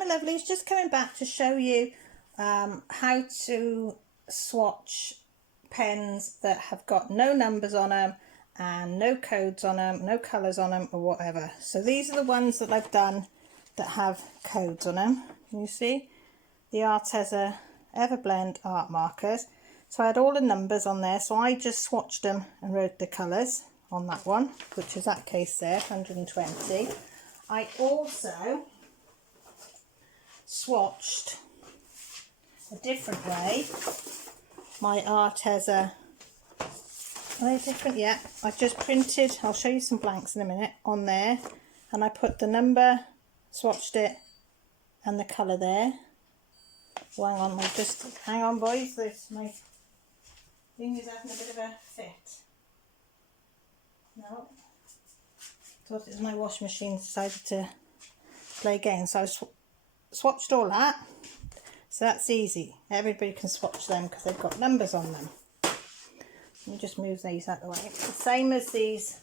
my lovelies, just coming back to show you how to swatch pens that have got no numbers on them and no codes on them, no colours on them or whatever. So these are the ones that I've done that have codes on them. Can you see? The Arteza Everblend art markers. So I had all the numbers on there, so I just swatched them and wrote the colours on that one, which is that case there, 120. I also swatched a different way my Arteza. Are they different? Yeah, I've just printed, I'll show you some blanks in a minute, on there, and I put the number, swatched it, and the colour there. Well, hang on, hang on boys, my thing is having a bit of a fit. No, thought it was my washing machine decided to play games, so I swatched all that. So that's easy, everybody can swatch them because they've got numbers on them. Let me just move these out of the way. It's the same as these.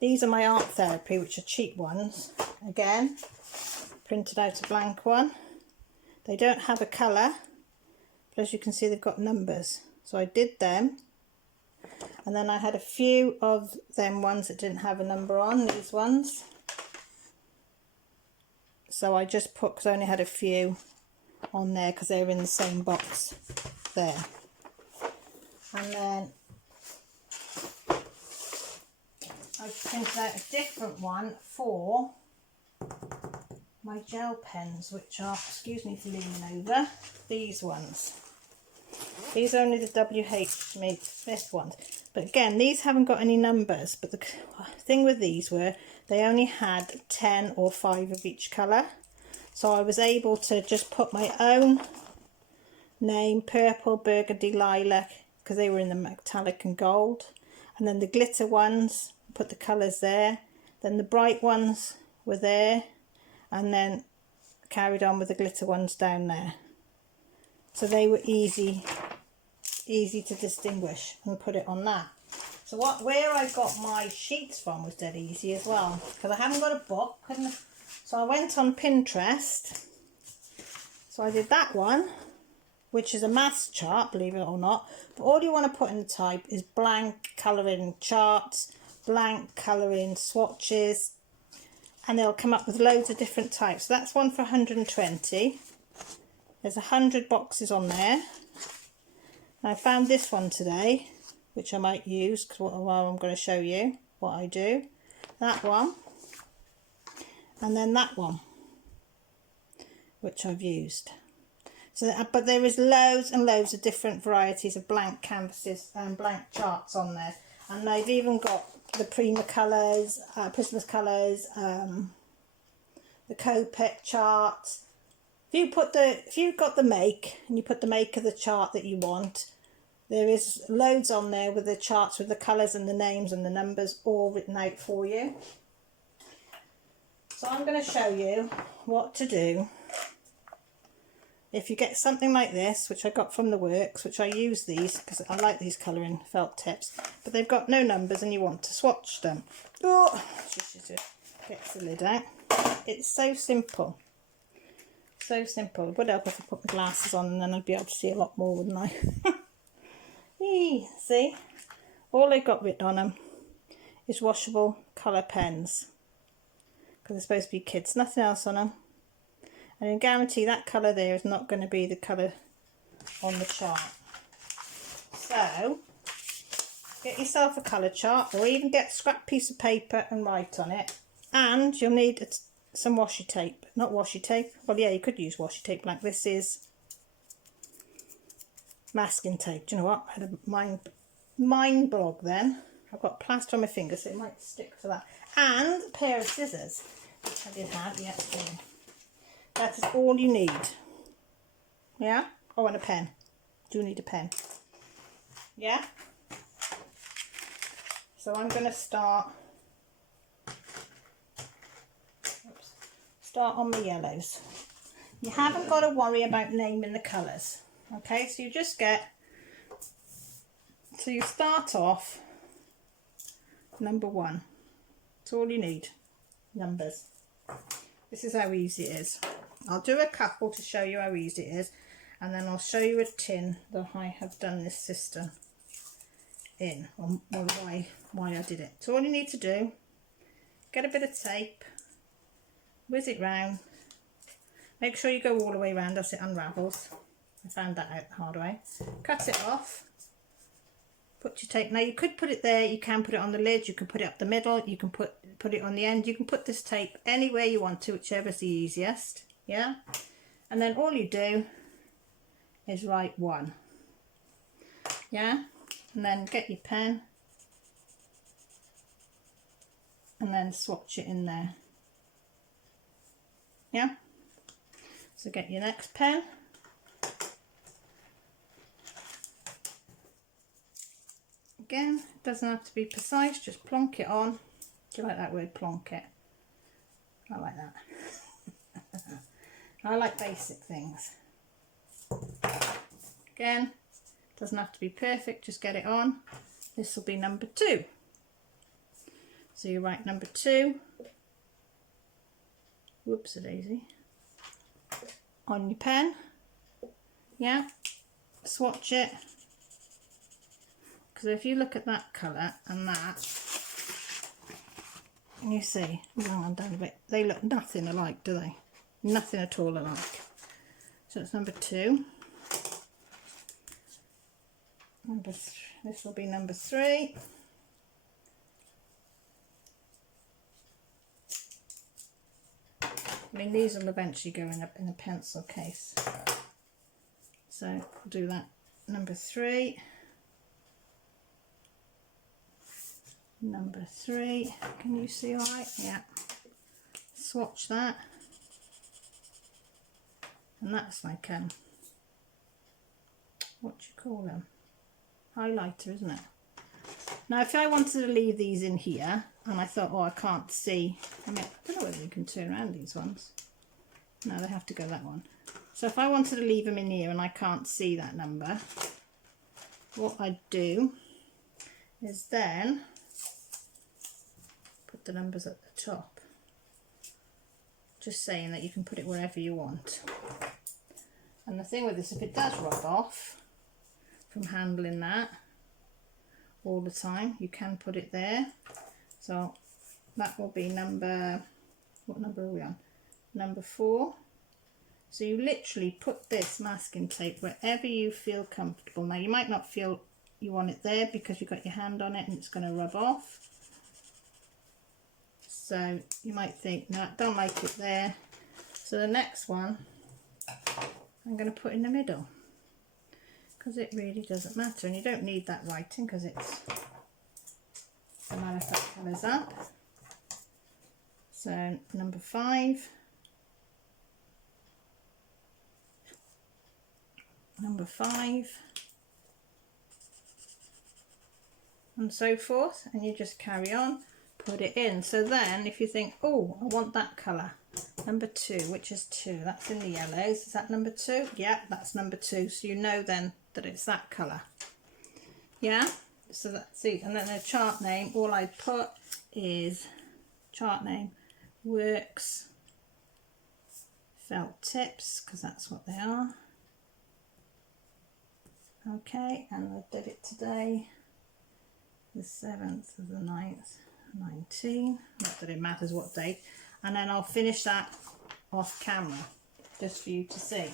These are my Art Therapy, which are cheap ones. Again, printed out a blank one. They don't have a colour, but as you can see they've got numbers. So I did them, and then I had a few of them ones that didn't have a number on, these ones. So I just put, because I only had a few on there because they were in the same box there. And then I printed out a different one for my gel pens, which are, excuse me for leaning over, these ones. These are only the WH Smith ones. But again, these haven't got any numbers. But the thing with these were, they only had 10 or 5 of each colour. So I was able to just put my own name, purple, burgundy, lilac, because they were in the metallic and gold. And then the glitter ones, put the colours there. Then the bright ones were there. And then carried on with the glitter ones down there. So they were easy to distinguish and put it on that. So where I got my sheets from was dead easy as well, because I haven't got a book. So I went on Pinterest. So I did that one, which is a maths chart, believe it or not. But all you want to put in the type is blank colouring charts, blank colouring swatches, and they'll come up with loads of different types. So that's one for 120. There's 100 boxes on there. I found this one today, which I might use because while I'm going to show you what I do. That one, and then that one, which I've used. So, but there is loads and loads of different varieties of blank canvases and blank charts on there. And I've even got the Prima colours, Christmas colours, the Copic charts. If you've got the make and you put the make of the chart that you want, there is loads on there with the charts with the colours and the names and the numbers all written out for you. So I'm going to show you what to do if you get something like this, which I got from the Works, which I use these because I like these colouring felt tips, but they've got no numbers and you want to swatch them. Oh, just gets the lid out. It's so simple. So simple. It would help if I put my glasses on and then I'd be able to see a lot more, wouldn't I? See? All they've got written on them is washable colour pens. Because they're supposed to be kids. Nothing else on them. And I guarantee that colour there is not going to be the colour on the chart. So, get yourself a colour chart, or even get a scrap piece of paper and write on it. And you'll need some washi tape. Not washi tape. Well, yeah, you could use washi tape like this is masking tape. Do you know what? I had a mind blog then. I've got plaster on my fingers, so it might stick to that. And a pair of scissors, which I did have. Yeah, that is all you need. Yeah? Oh, and a pen. Do need a pen. Yeah? So I'm going to start on the yellows. You haven't got to worry about naming the colours. Okay, so you just you start off number 1. That's all you need. Numbers. This is how easy it is. I'll do a couple to show you how easy it is, and then I'll show you a tin that I have done this system in, or why I did it. So all you need to do, get a bit of tape, whiz it round, make sure you go all the way around as it unravels. I found that out the hard way. Cut it off, put your tape. Now you could put it there, you can put it on the lid, you can put it up the middle, you can put it on the end, you can put this tape anywhere you want to, whichever's the easiest, yeah? And then all you do is write 1, yeah? And then get your pen and then swatch it in there, yeah? So get your next pen, again, it doesn't have to be precise, just plonk it on. Do you like that word, plonk it? I like that. I like basic things. Again, doesn't have to be perfect, just get it on. This will be number 2. So you write number 2, whoops-a-daisy, on your pen, yeah, swatch it. Because if you look at that colour and that, and you see, hang on down a bit, they look nothing alike, do they? Nothing at all alike. So it's number 2. This will be number 3. I mean, these will eventually go in a pencil case. So I'll do that. Number 3. Number 3. Can you see all right? Yeah. Swatch that. And that's like what do you call them? Highlighter, isn't it? Now if I wanted to leave these in here and I thought, oh, I can't see, I mean, I don't know whether you can turn around these ones. No, they have to go that one. So if I wanted to leave them in here and I can't see that number, what I'd do is then put the numbers at the top. Just saying that you can put it wherever you want. And the thing with this, if it does rub off from handling that all the time, you can put it there. So that will be number, what number are we on? Number 4. So you literally put this masking tape wherever you feel comfortable. Now you might not feel you want it there because you've got your hand on it and it's going to rub off. So you might think, no, I don't like it there. So the next one I'm going to put in the middle, because it really doesn't matter, and you don't need that writing because it's the matter if that colours up. So number 5, number 5, and so forth, and you just carry on, put it in. So then if you think, oh, I want that colour, number 2, which is 2, that's in the yellows, is that number 2? Yeah, that's number 2, so you know then that it's that colour. Yeah, so that's it. And then the chart name, all I put is chart name Works Felt Tips, because that's what they are. Okay, and I did it today, the 7th of the 9th, 19, not that it matters what date. And then I'll finish that off camera just for you to see.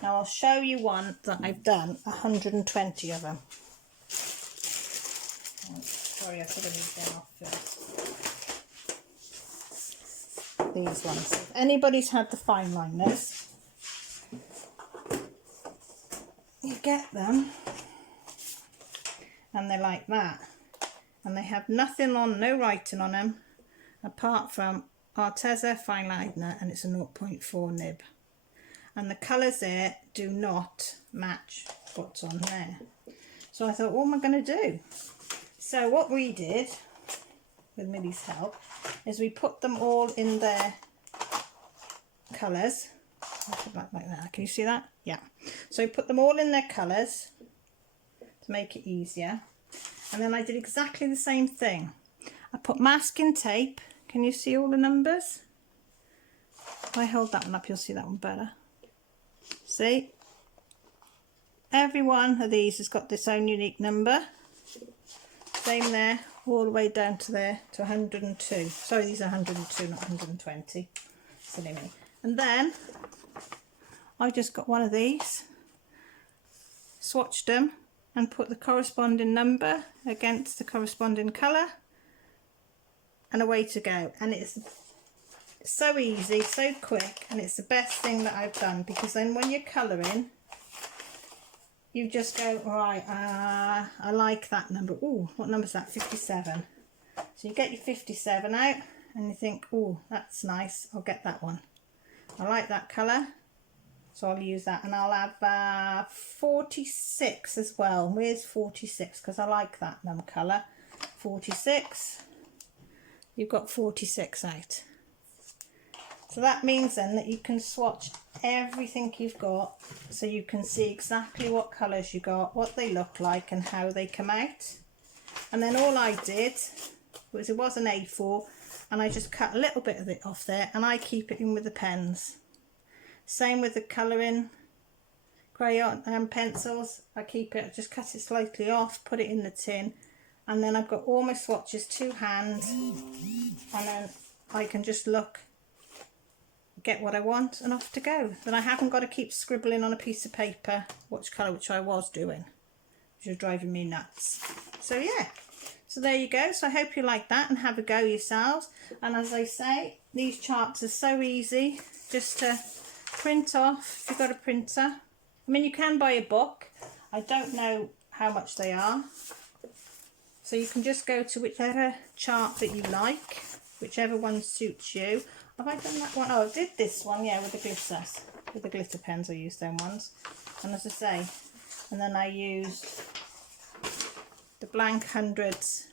Now I'll show you one that I've done 120 of them. Oh, sorry, I should have moved them off first. These ones. If anybody's had the fine liners, you get them and they're like that. And they have nothing on, no writing on them, apart from Arteza fine liner, and it's a 0.4 nib. And the colours there do not match what's on there. So I thought, what am I going to do? So what we did, with Millie's help, is we put them all in their colours. I'll put that like that. Can you see that? Yeah. So put them all in their colours to make it easier. And then I did exactly the same thing. I put masking tape. Can you see all the numbers? If I hold that one up, you'll see that one better. See? Every one of these has got its own unique number. Same there, all the way down to there, to 102. Sorry, these are 102, not 120. Silly me. And then, I just got one of these, swatched them, and put the corresponding number against the corresponding colour, and away to go. And it's so easy, so quick, and it's the best thing that I've done, because then when you're colouring, you just go, right, I like that number. Ooh, what number is that? 57. So you get your 57 out and you think, ooh, that's nice, I'll get that one. I like that colour, so I'll use that. And I'll have 46 as well. Where's 46? Because I like that colour. 46. You've got 46 out. So that means then that you can swatch everything you've got, so you can see exactly what colours you got, what they look like and how they come out. And then all I did was, it was an A4, and I just cut a little bit of it off there, and I keep it in with the pens. Same with the colouring crayon and pencils. I keep it, I just cut it slightly off, put it in the tin, and then I've got all my swatches to hand, and then I can just look, get what I want, and off to go. Then I haven't got to keep scribbling on a piece of paper which colour, which I was doing, which was driving me nuts. So yeah, so there you go. So I hope you like that and have a go yourselves. And as I say, these charts are so easy just to print off if you've got a printer. I mean, you can buy a book. I don't know how much they are, so you can just go to whichever chart that you like, whichever one suits you. Have I done that one? Oh, I did this one, yeah, with the glitters. With the glitter pens, I used them ones. And as I say, and then I used the blank hundreds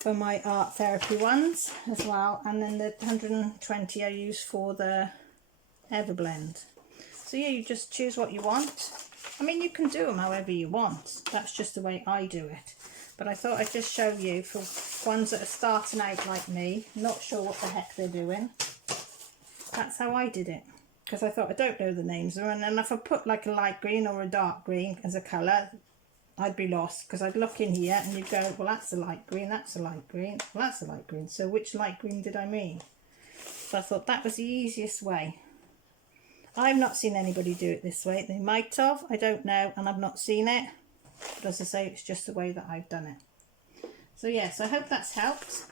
for my art therapy ones as well. And then the 120 I used for the Everblend. So yeah, you just choose what you want. I mean, you can do them however you want. That's just the way I do it. But I thought I'd just show you, for ones that are starting out like me, not sure what the heck they're doing. That's how I did it. Because I thought, I don't know the names. And then if I put like a light green or a dark green as a colour, I'd be lost. Because I'd look in here and you'd go, well, that's a light green, that's a light green, well, that's a light green. So which light green did I mean? So I thought that was the easiest way. I've not seen anybody do it this way. They might have, I don't know, and I've not seen it. But as I say, it's just the way that I've done it. So yes, I hope that's helped.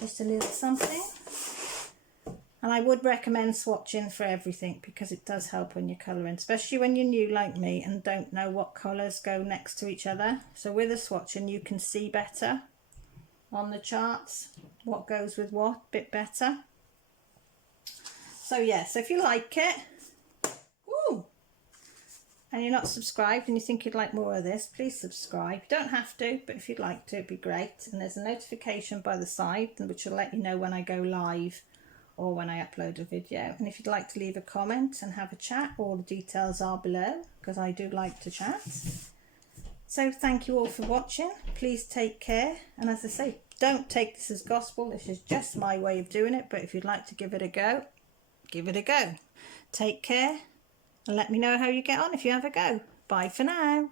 Just a little something. And I would recommend swatching for everything, because it does help when you're colouring, especially when you're new like me and don't know what colours go next to each other. So with a swatching, you can see better on the charts what goes with what, a bit better. So yeah, so if you like it, and you're not subscribed and you think you'd like more of this, please subscribe. You don't have to, but if you'd like to, it'd be great. And there's a notification by the side which will let you know when I go live or when I upload a video. And if you'd like to leave a comment and have a chat, all the details are below, because I do like to chat. So thank you all for watching. Please take care. And as I say, don't take this as gospel. This is just my way of doing it. But if you'd like to give it a go, give it a go. Take care. And let me know how you get on if you have a go. Bye for now.